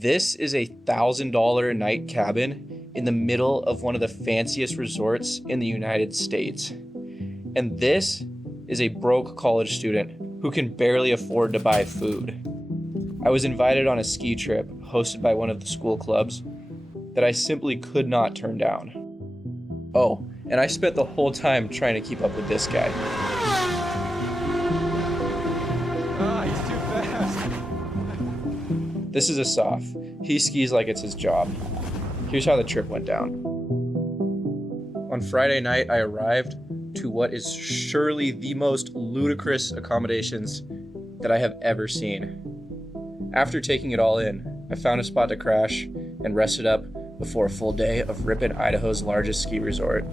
This is a $1,000 a night cabin in the middle of one of the fanciest resorts in the United States. And this is a broke college student who can barely afford to buy food. I was invited on a ski trip hosted by one of the school clubs that I simply could not turn down. Oh, and I spent the whole time trying to keep up with this guy. He's too fast. This is Asaf. He skis like it's his job. Here's how the trip went down. On Friday night, I arrived to what is surely the most ludicrous accommodations that I have ever seen. After taking it all in, I found a spot to crash and rested up before a full day of ripping Idaho's largest ski resort.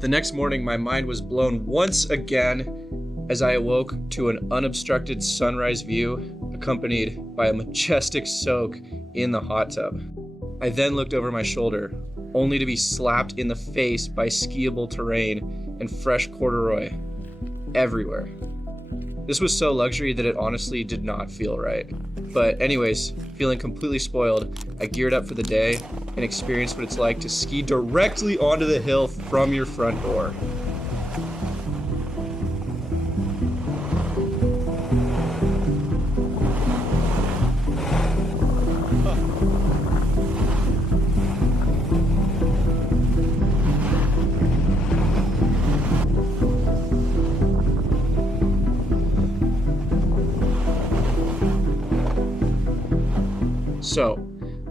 The next morning, my mind was blown once again as I awoke to an unobstructed sunrise view accompanied by a majestic soak in the hot tub. I then looked over my shoulder, only to be slapped in the face by skiable terrain and fresh corduroy everywhere. This was so luxury that it honestly did not feel right. But anyways, feeling completely spoiled, I geared up for the day and experienced what it's like to ski directly onto the hill from your front door. So,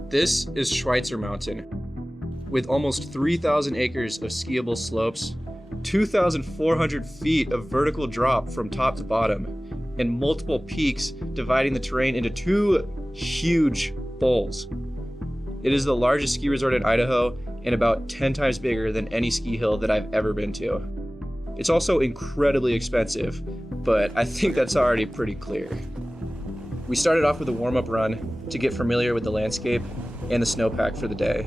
this is Schweitzer Mountain. With almost 3,000 acres of skiable slopes, 2,400 feet of vertical drop from top to bottom, and multiple peaks dividing the terrain into two huge bowls. It is the largest ski resort in Idaho and about 10 times bigger than any ski hill that I've ever been to. It's also incredibly expensive, but I think that's already pretty clear. We started off with a warm-up run to get familiar with the landscape and the snowpack for the day.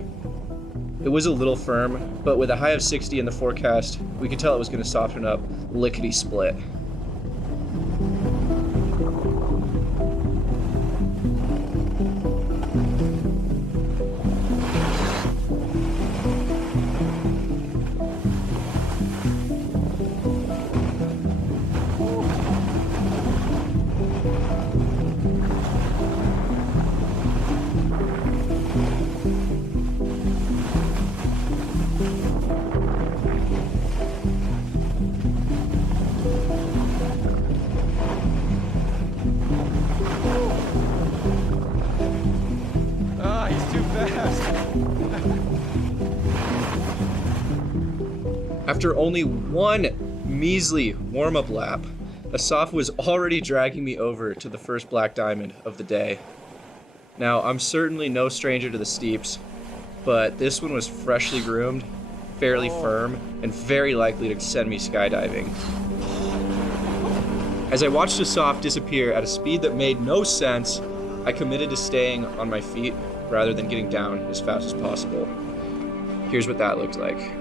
It was a little firm, but with a high of 60 in the forecast, we could tell it was going to soften up lickety-split. After only one measly warm-up lap, Asaf was already dragging me over to the first black diamond of the day. Now, I'm certainly no stranger to the steeps, but this one was freshly groomed, fairly firm, and very likely to send me skydiving. As I watched Asaf disappear at a speed that made no sense, I committed to staying on my feet rather than getting down as fast as possible. Here's what that looked like.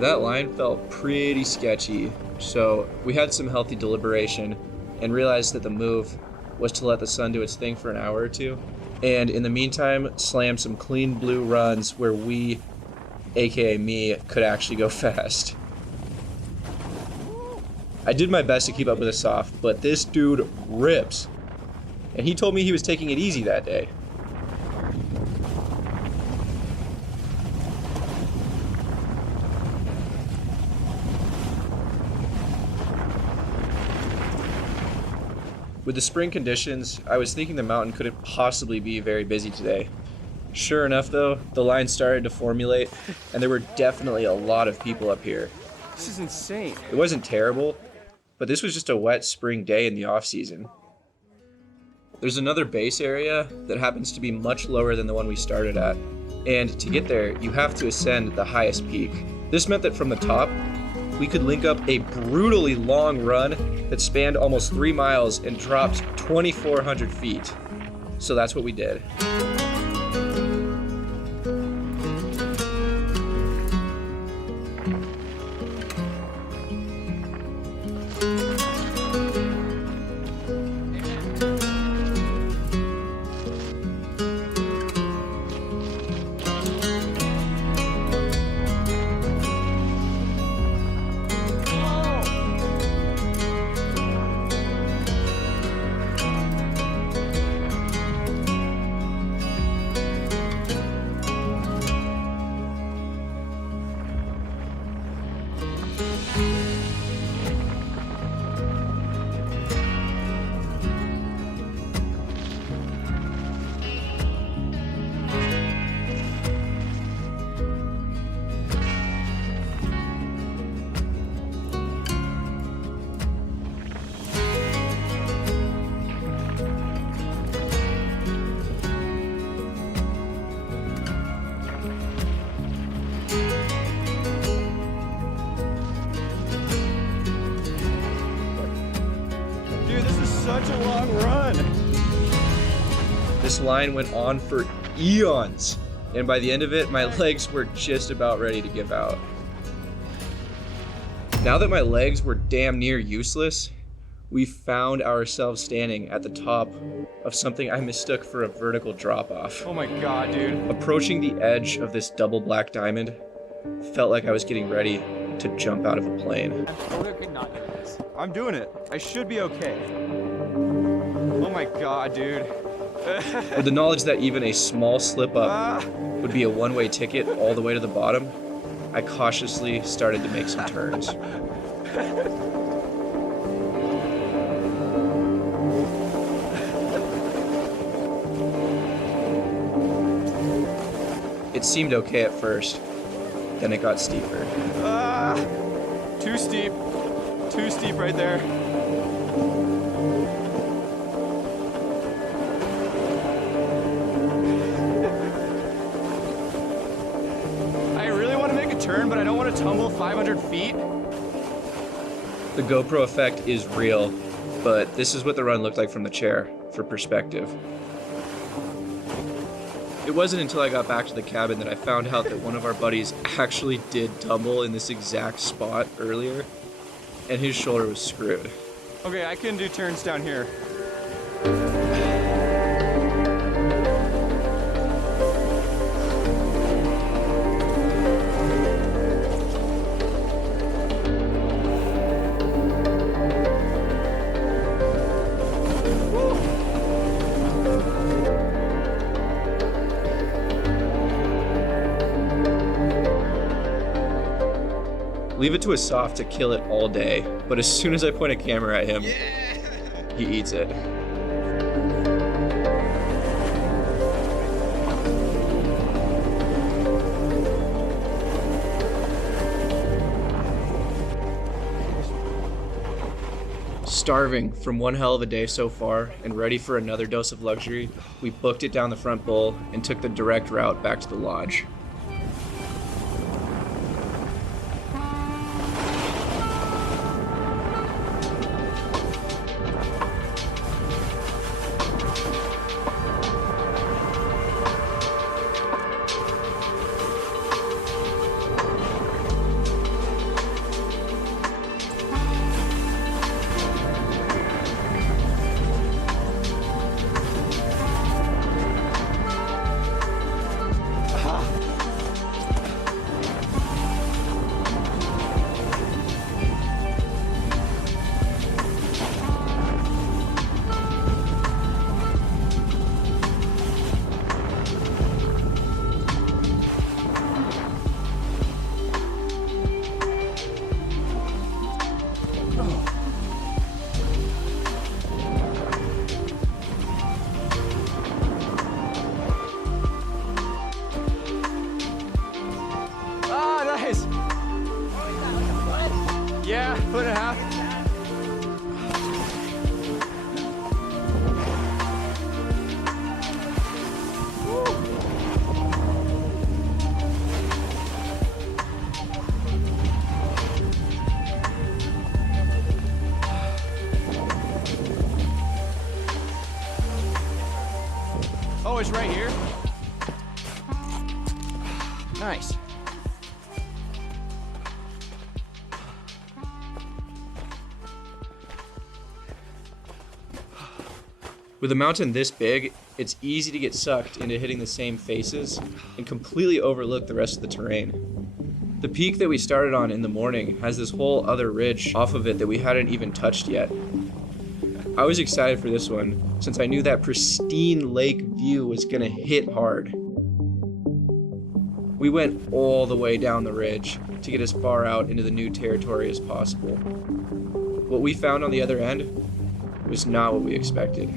That line felt pretty sketchy, so we had some healthy deliberation and realized that the move was to let the sun do its thing for an hour or two, and in the meantime, slam some clean blue runs where we, aka me, could actually go fast. I did my best to keep up with Asaf, but this dude rips, and he told me he was taking it easy that day. With the spring conditions, I was thinking the mountain couldn't possibly be very busy today. Sure enough though, the line started to formulate, and there were definitely a lot of people up here. This is insane. It wasn't terrible, but this was just a wet spring day in the off season. There's another base area that happens to be much lower than the one we started at, and to get there, you have to ascend the highest peak. This meant that from the top, we could link up a brutally long run that spanned almost 3 miles and dropped 2,400 feet. So that's what we did. Such a long run. This line went on for eons, and by the end of it, my legs were just about ready to give out. Now that my legs were damn near useless, we found ourselves standing at the top of something I mistook for a vertical drop-off. Oh my God, dude. Approaching the edge of this double black diamond felt like I was getting ready to jump out of a plane. I'm totally not doing this. I'm doing it. I should be okay. Oh my God, dude. With the knowledge that even a small slip up would be a one-way ticket all the way to the bottom, I cautiously started to make some turns. It seemed okay at first, then it got steeper. Too steep. Too steep right there. Turn, but I don't want to tumble 500 feet. The GoPro effect is real, but this is what the run looked like from the chair, for perspective. It wasn't until I got back to the cabin that I found out that one of our buddies actually did tumble in this exact spot earlier, and his shoulder was screwed. Okay, I can do turns down here. Leave it to a soft to kill it all day, but as soon as I point a camera at him, he eats it. Starving from one hell of a day so far and ready for another dose of luxury, we booked it down the front bowl and took the direct route back to the lodge. Oh, it's right here? Nice. With a mountain this big, it's easy to get sucked into hitting the same faces and completely overlook the rest of the terrain. The peak that we started on in the morning has this whole other ridge off of it that we hadn't even touched yet. I was excited for this one since I knew that pristine lake view was gonna hit hard. We went all the way down the ridge to get as far out into the new territory as possible. What we found on the other end was not what we expected.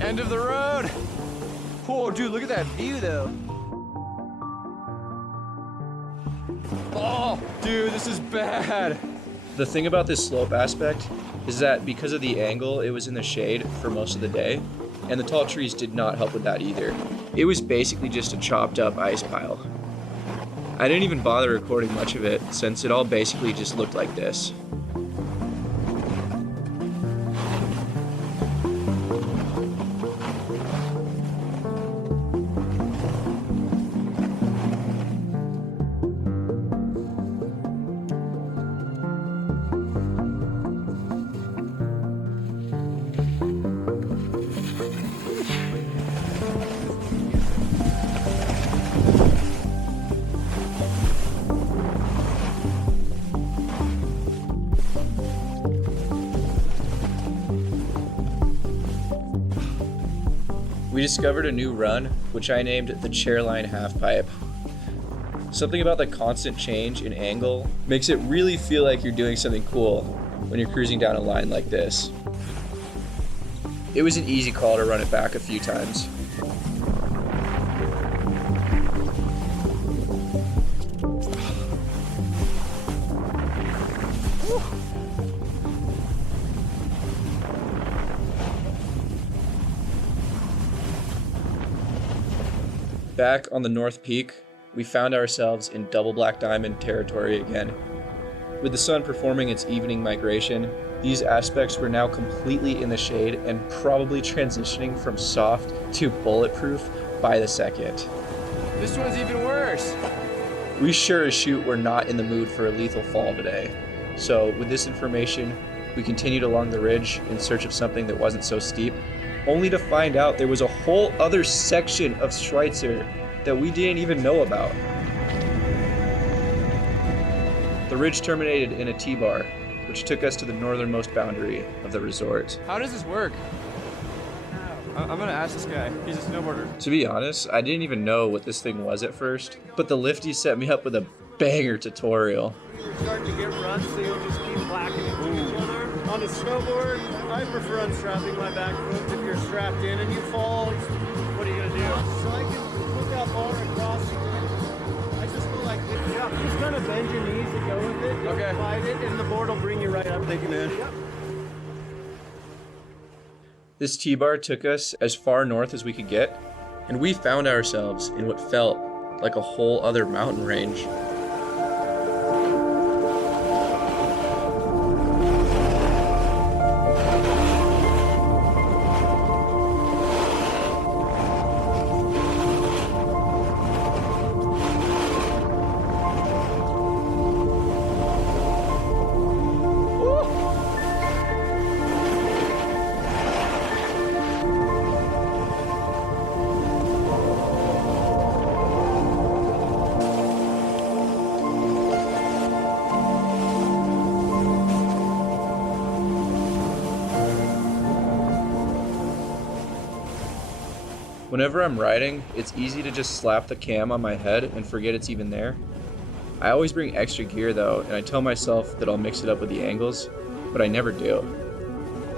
End of the road. Whoa, dude, look at that view, though. Oh, dude, this is bad. The thing about this slope aspect is that because of the angle, it was in the shade for most of the day, and the tall trees did not help with that either. It was basically just a chopped up ice pile. I didn't even bother recording much of it since it all basically just looked like this. We discovered a new run, which I named the Chairline Halfpipe. Something about the constant change in angle makes it really feel like you're doing something cool when you're cruising down a line like this. It was an easy call to run it back a few times. Back on the North Peak, we found ourselves in double black diamond territory again. With the sun performing its evening migration, these aspects were now completely in the shade and probably transitioning from soft to bulletproof by the second. This one's even worse. We sure as shoot were not in the mood for a lethal fall today. So with this information, we continued along the ridge in search of something that wasn't so steep, only to find out there was a whole other section of Schweitzer that we didn't even know about. The ridge terminated in a T-bar, which took us to the northernmost boundary of the resort. How does this work? I'm gonna ask this guy. He's a snowboarder. To be honest, I didn't even know what this thing was at first, but the lifty set me up with a banger tutorial. You're starting to get ruts, so you'll just keep whacking into each other. On a snowboard, I prefer unstrapping my back foot. If you're strapped in and you fall, what are you gonna do? So I can put that bar across again. I just go like this. Yeah, just kind of bend your knees to go with it. Don't Okay. fight it, and the board will bring you right up. Thank you, man. Yep. This T-bar took us as far north as we could get, and we found ourselves in what felt like a whole other mountain range. Whenever I'm riding, it's easy to just slap the cam on my head and forget it's even there. I always bring extra gear though, and I tell myself that I'll mix it up with the angles, but I never do.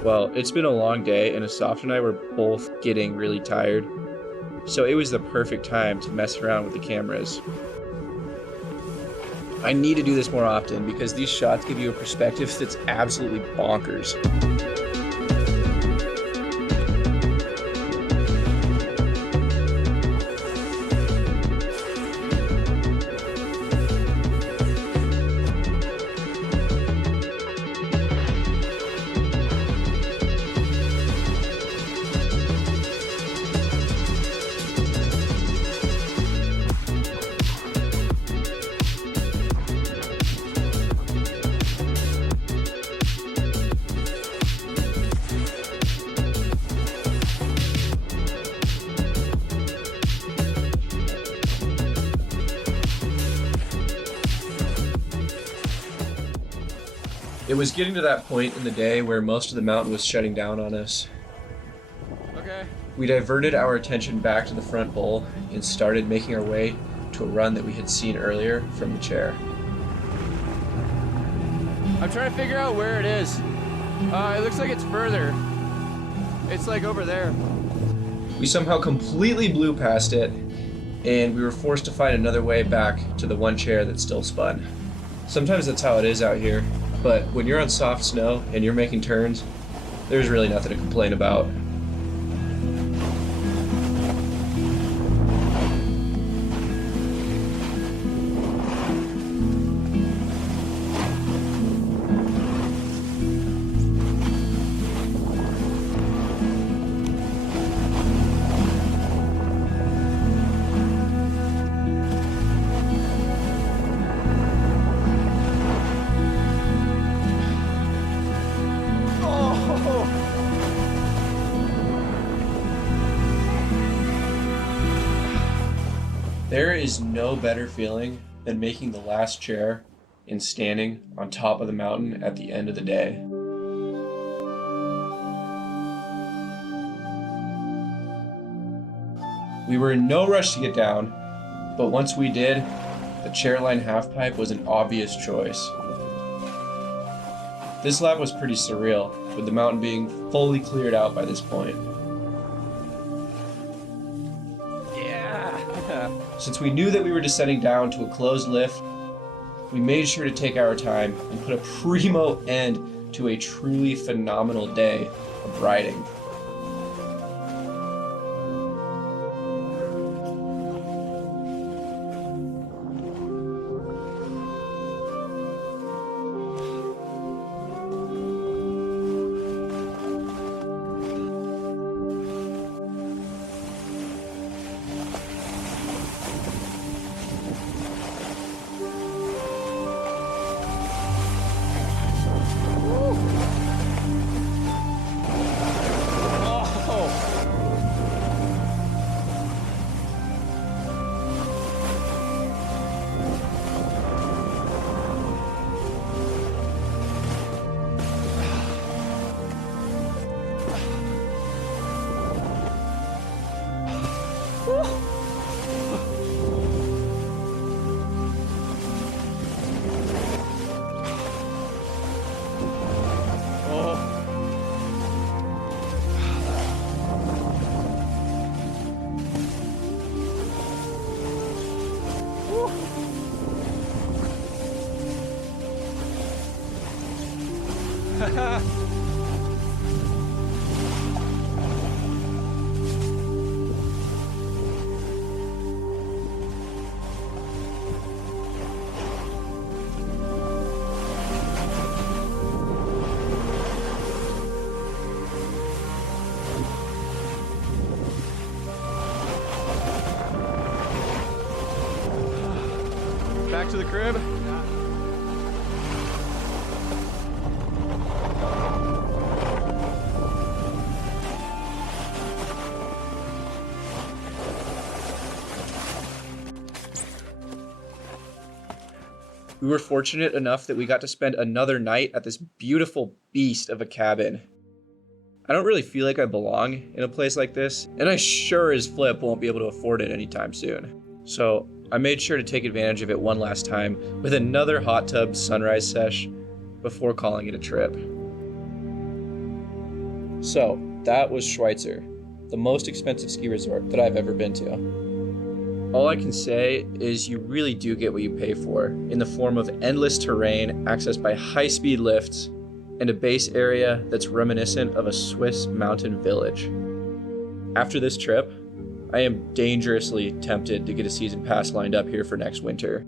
Well, it's been a long day and Asaf and I were both getting really tired, so it was the perfect time to mess around with the cameras. I need to do this more often because these shots give you a perspective that's absolutely bonkers. It was getting to that point in the day where most of the mountain was shutting down on us. Okay. We diverted our attention back to the front bowl and started making our way to a run that we had seen earlier from the chair. I'm trying to figure out where it is. It looks like it's further. It's like over there. We somehow completely blew past it, and we were forced to find another way back to the one chair that still spun. Sometimes that's how it is out here, but when you're on soft snow and you're making turns, there's really nothing to complain about. There is no better feeling than making the last chair and standing on top of the mountain at the end of the day. We were in no rush to get down, but once we did, the chairline halfpipe was an obvious choice. This lap was pretty surreal, with the mountain being fully cleared out by this point. Since we knew that we were descending down to a closed lift, we made sure to take our time and put a primo end to a truly phenomenal day of riding. Back to the crib. We were fortunate enough that we got to spend another night at this beautiful beast of a cabin. I don't really feel like I belong in a place like this, and I sure as flip won't be able to afford it anytime soon. So I made sure to take advantage of it one last time with another hot tub sunrise sesh before calling it a trip. So that was Schweitzer, the most expensive ski resort that I've ever been to. All I can say is you really do get what you pay for in the form of endless terrain accessed by high-speed lifts and a base area that's reminiscent of a Swiss mountain village. After this trip, I am dangerously tempted to get a season pass lined up here for next winter.